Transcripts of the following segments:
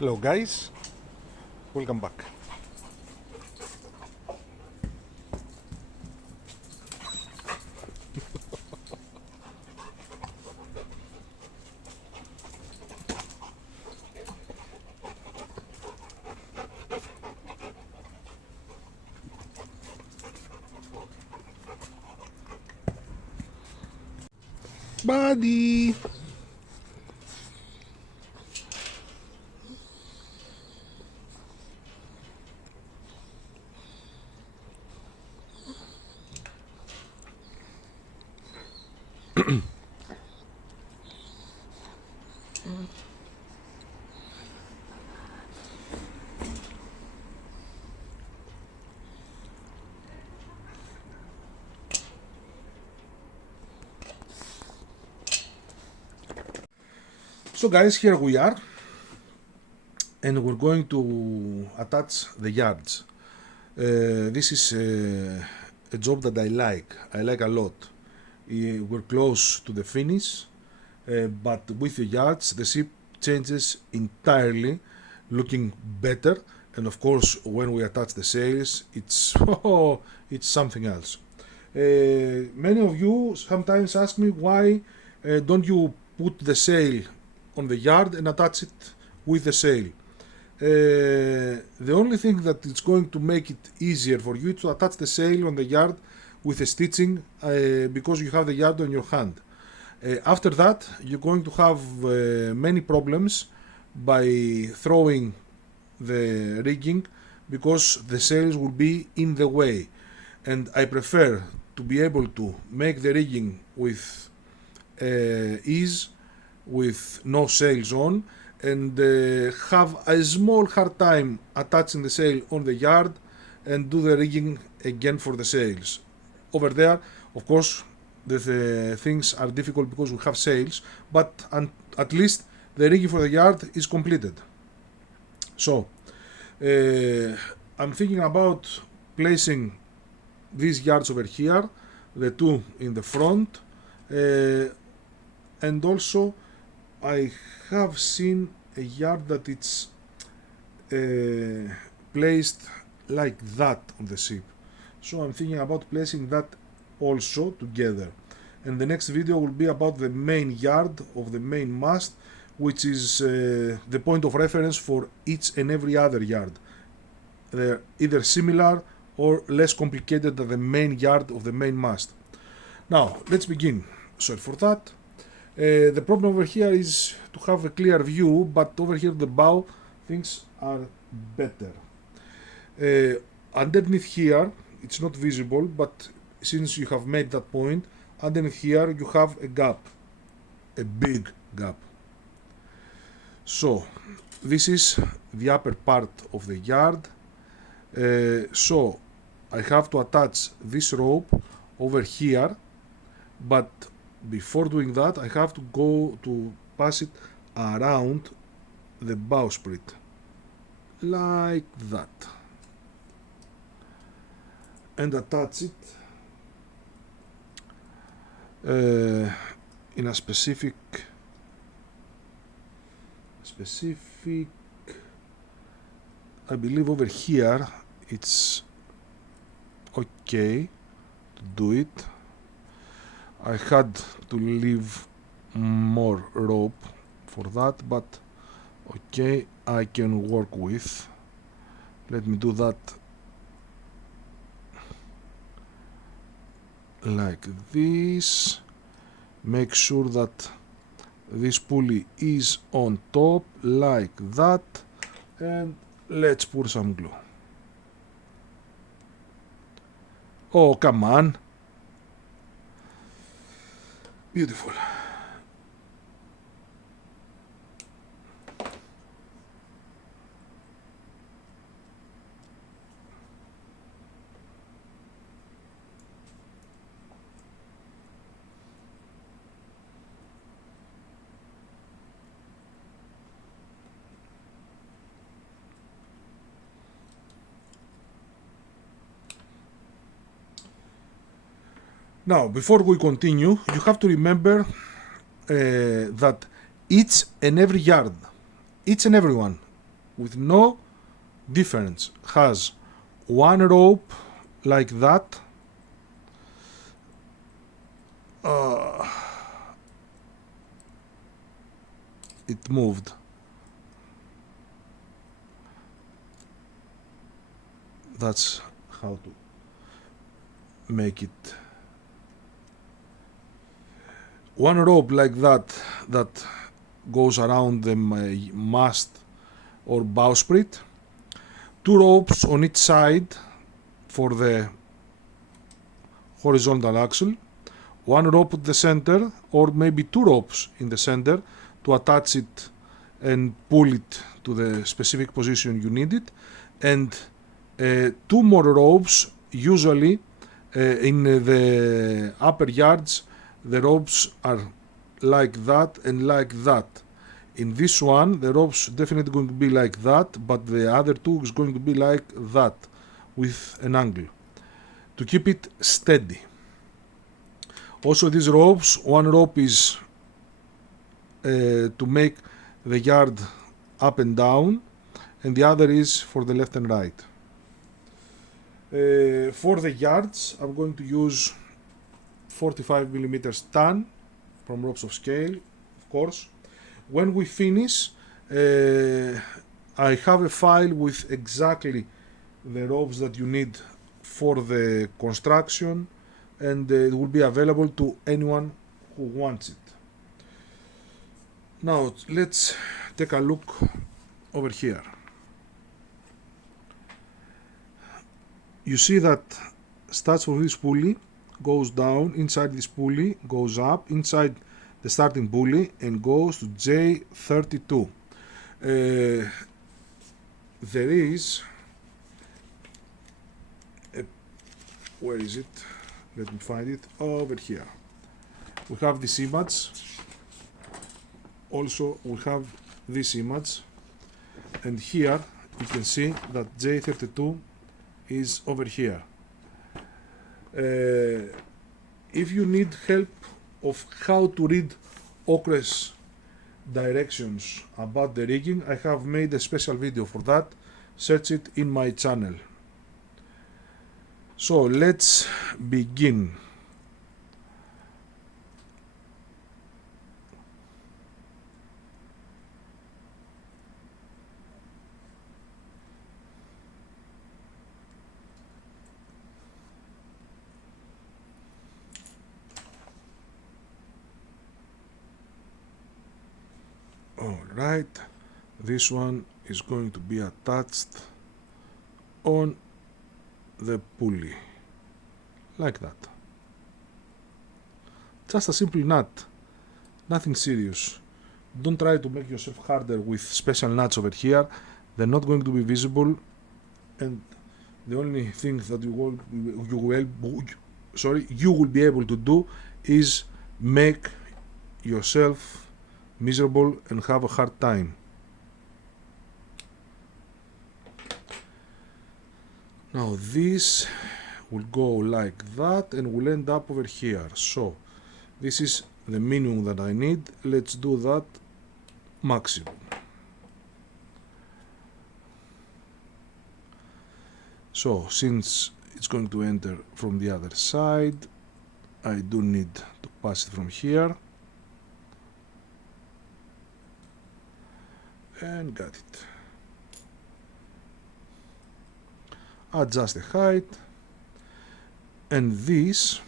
Hello guys, welcome back. Buddy! So guys, here we are, and we're going to attach the yards. This is a job that I like a lot. We're close to the finish, but with the yards the ship changes entirely, looking better, and of course when we attach the sails it's it's something else. Many of you sometimes ask me why don't you put the sail on the yard and attach it with the sail. The only thing that is going to make it easier for you to attach the sail on the yard with the stitching because you have the yard on your hand. After that you're going to have many problems by throwing the rigging because the sails will be in the way, and I prefer to be able to make the rigging with ease, with no sails on, and have a small hard time attaching the sail on the yard and do the rigging again for the sails. Over there, of course, the things are difficult because we have sails, but at least the rigging for the yard is completed. So, I'm thinking about placing these yards over here, the two in the front, and also I have seen a yard that it's placed like that on the ship. So I'm thinking about placing that also together. And the next video will be about the main yard of the main mast, which is the point of reference for each and every other yard. They're either similar or less complicated than the main yard of the main mast. Now, let's begin. Sorry for that. The problem over here is to have a clear view, but over here the bow things are better. Underneath here it's not visible, but since you have made that point, underneath here you have a gap, a big gap. So this is the upper part of the yard. So I have to attach this rope over here, but before doing that I have to go to pass it around the bowsprit like that and attach it in a specific I believe over here it's okay to do it. I had to leave more rope for that, but okay, I can work with. Let me do that like this. Make sure that this pulley is on top like that, and let's pour some glue. Oh, come on. Beautiful. Now, before we continue, you have to remember that each and every yard, each and every one, with no difference. Has one rope like that. It moved. That's how to make it. One rope like that goes around the mast or bowsprit. Two ropes on each side for the horizontal axle. One rope at the center, or maybe two ropes in the center to attach it and pull it to the specific position you need it. And two more ropes, usually in the upper yards. The ropes are like that and like that. In this one, the ropes definitely going to be like that, but the other two is going to be like that, with an angle, to keep it steady. Also, these ropes, one rope is to make the yard up and down, and the other is for the left and right. For the yards, I'm going to use 45mm tan from ropes of scale, of course. When we finish, I have a file with exactly the ropes that you need for the construction, and it will be available to anyone who wants it. Now let's take a look over here. You see that starts from this pulley, goes down, inside this pulley goes up, inside the starting pulley, and goes to J32. There is a, where is it? Let me find it. Over here. We have this image. Also, we have this image. And here you can see that J32 is over here. If you need help of how to read Okre's directions about the rigging, I have made a special video for that. Search it in my channel. So let's begin. Alright, this one is going to be attached on the pulley, like that. Just a simple nut, nothing serious. Don't try to make yourself harder with special nuts over here. They're not going to be visible, and the only thing that you will be able to do is make yourself miserable and have a hard time. Now this will go like that and will end up over here. So this is the minimum that I need. Let's do that maximum. So since it's going to enter from the other side, I do need to pass it from here. And got it. Adjust the height, and this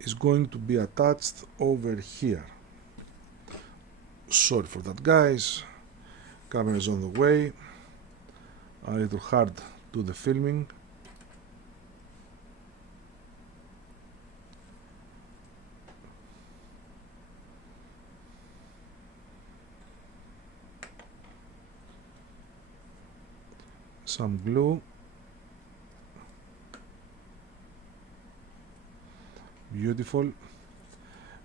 is going to be attached over here. Sorry for that, guys. Camera is on the way. A little hard to do the filming. Some glue. Beautiful.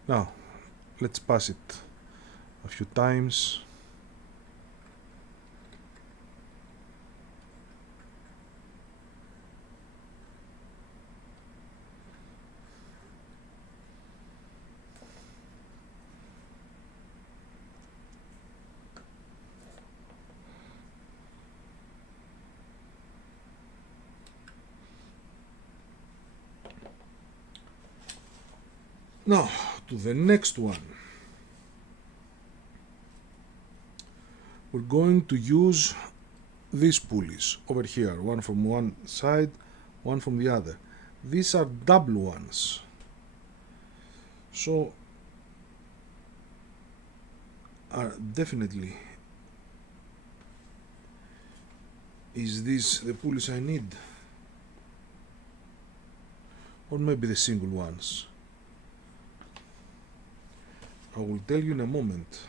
Now let's pass it a few times. Now to the next one. We're going to use these pulleys over here, one from one side, one from the other. These are double ones, so are definitely, is this the pulleys I need, or maybe the single ones? I will tell you in a moment.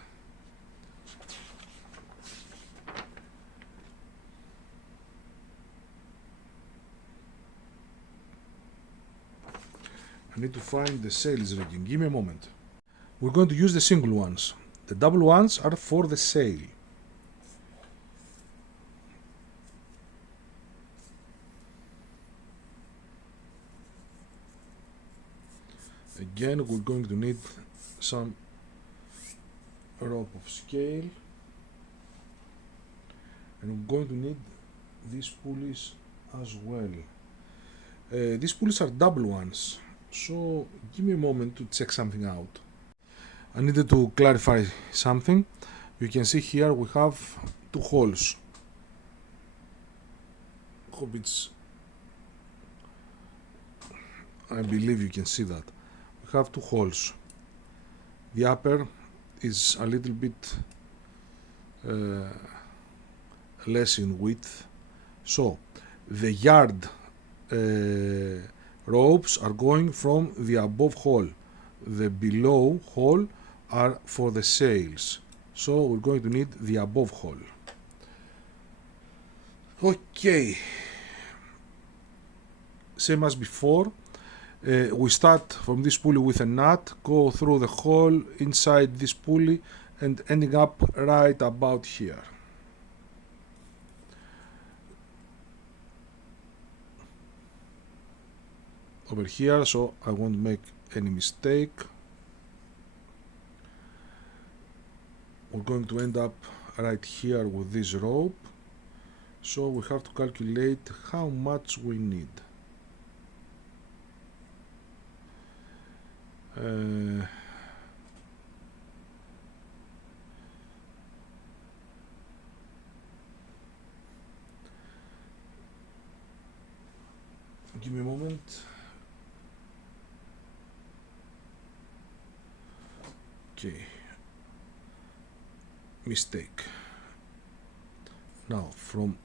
I need to find the sails rigging. Give me a moment. We're going to use the single ones. The double ones are for the sail. Again, we're going to need some rope of scale, and we're going to need these pulleys as well. These pulleys are double ones, so give me a moment to check something out. I needed to clarify something. You can see here we have two holes. Hope it's, I believe you can see that. We have two holes. The upper is a little bit less in width, so the yard ropes are going from the above hole. The below hole are for the sails, so we're going to need the above hole. Okay, same as before, we start from this pulley with a nut, go through the hole inside this pulley and ending up right about here. Over here, so I won't make any mistake. We're going to end up right here with this rope, so we have to calculate how much we need. Give me a moment. Okay, mistake. Now from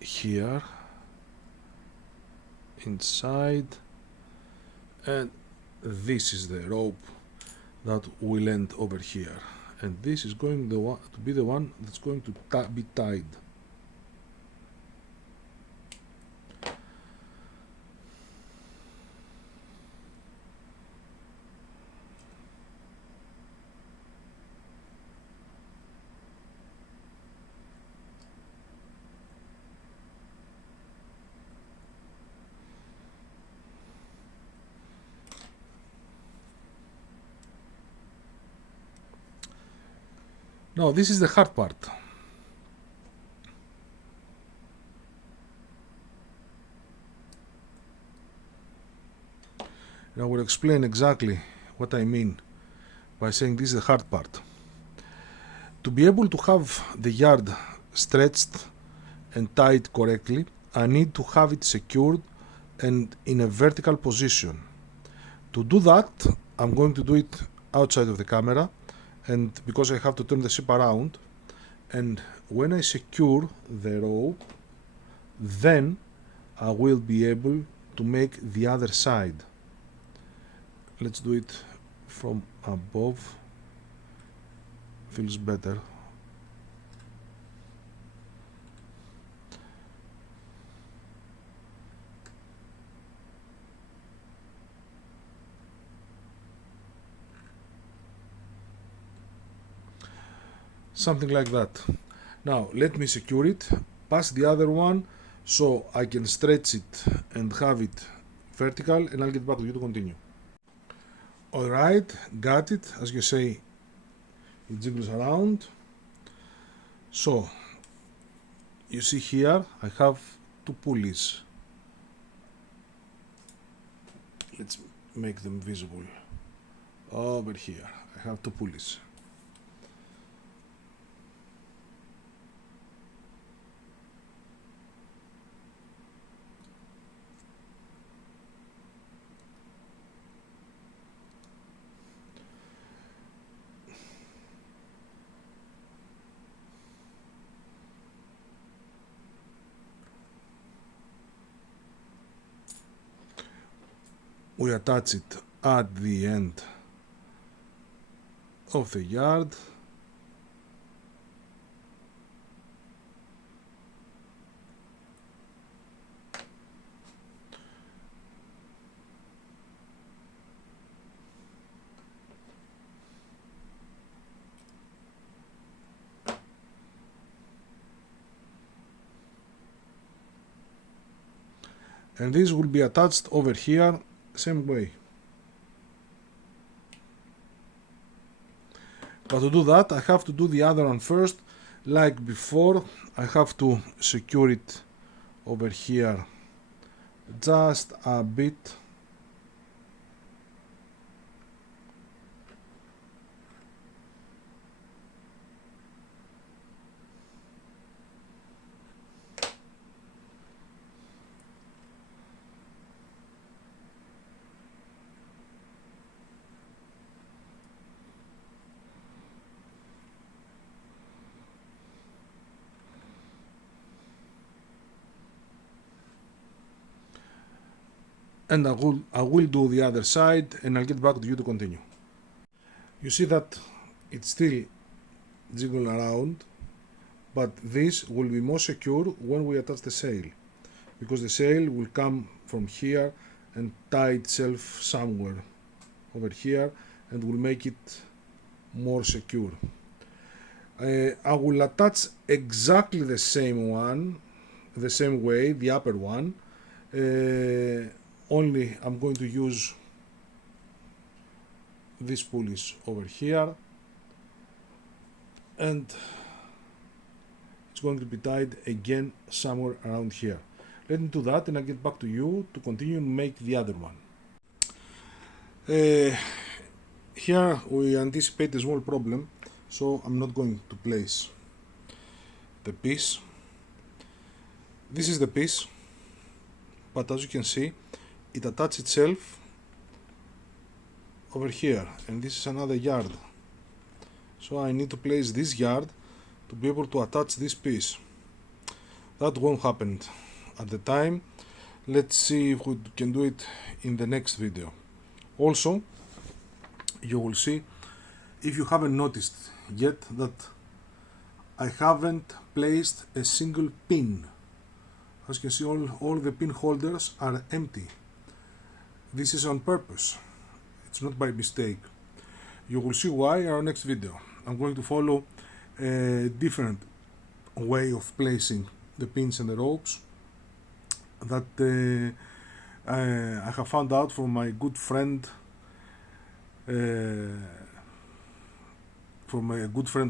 here inside, and this is the rope that will end over here, and this is going to be the one that's going to be tied. Now this is the hard part. And I will explain exactly what I mean by saying this is the hard part. To be able to have the yard stretched and tied correctly, I need to have it secured and in a vertical position. To do that, I'm going to do it outside of the camera, and because I have to turn the ship around, and when I secure the rope, then I will be able to make the other side. Let's do it from above, feels better. Something like that. Now let me secure it, pass the other one so I can stretch it and have it vertical, and I'll get back to you to continue. Alright, got it. As you say, it jiggles around. So you see here I have two pulleys. let's make them visible. Over here I have two pulleys. We attach it at the end of the yard. And this will be attached over here same way. But to do that I have to do the other one first. Like before, I have to secure it over here just a bit. And I will do the other side and I'll get back to you to continue. You see that it's still jiggling around, but this will be more secure when we attach the sail, because the sail will come from here and tie itself somewhere over here and will make it more secure. I will attach exactly the same one, the same way, the upper one, only I'm going to use these pulleys over here and it's going to be tied again somewhere around here. Let me do that and I'll get back to you to continue and make the other one. Here we anticipate a small problem, so I'm not going to place the piece. This is the piece, but as you can see it attaches itself over here, and this is another yard, so I need to place this yard to be able to attach this piece. That won't happen at the time. Let's see if we can do it in the next video. Also, you will see, if you haven't noticed yet, that I haven't placed a single pin. As you can see, all the pin holders are empty. This is on purpose, it's not by mistake. You will see why in our next video. I'm going to follow a different way of placing the pins and the ropes that I have found out from my good friend,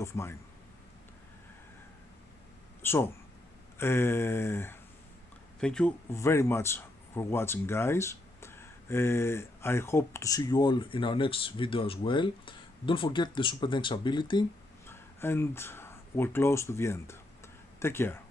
of mine. So, thank you very much for watching, guys. I hope to see you all in our next video as well. Don't forget the super thanks ability, and we're close to the end. Take care.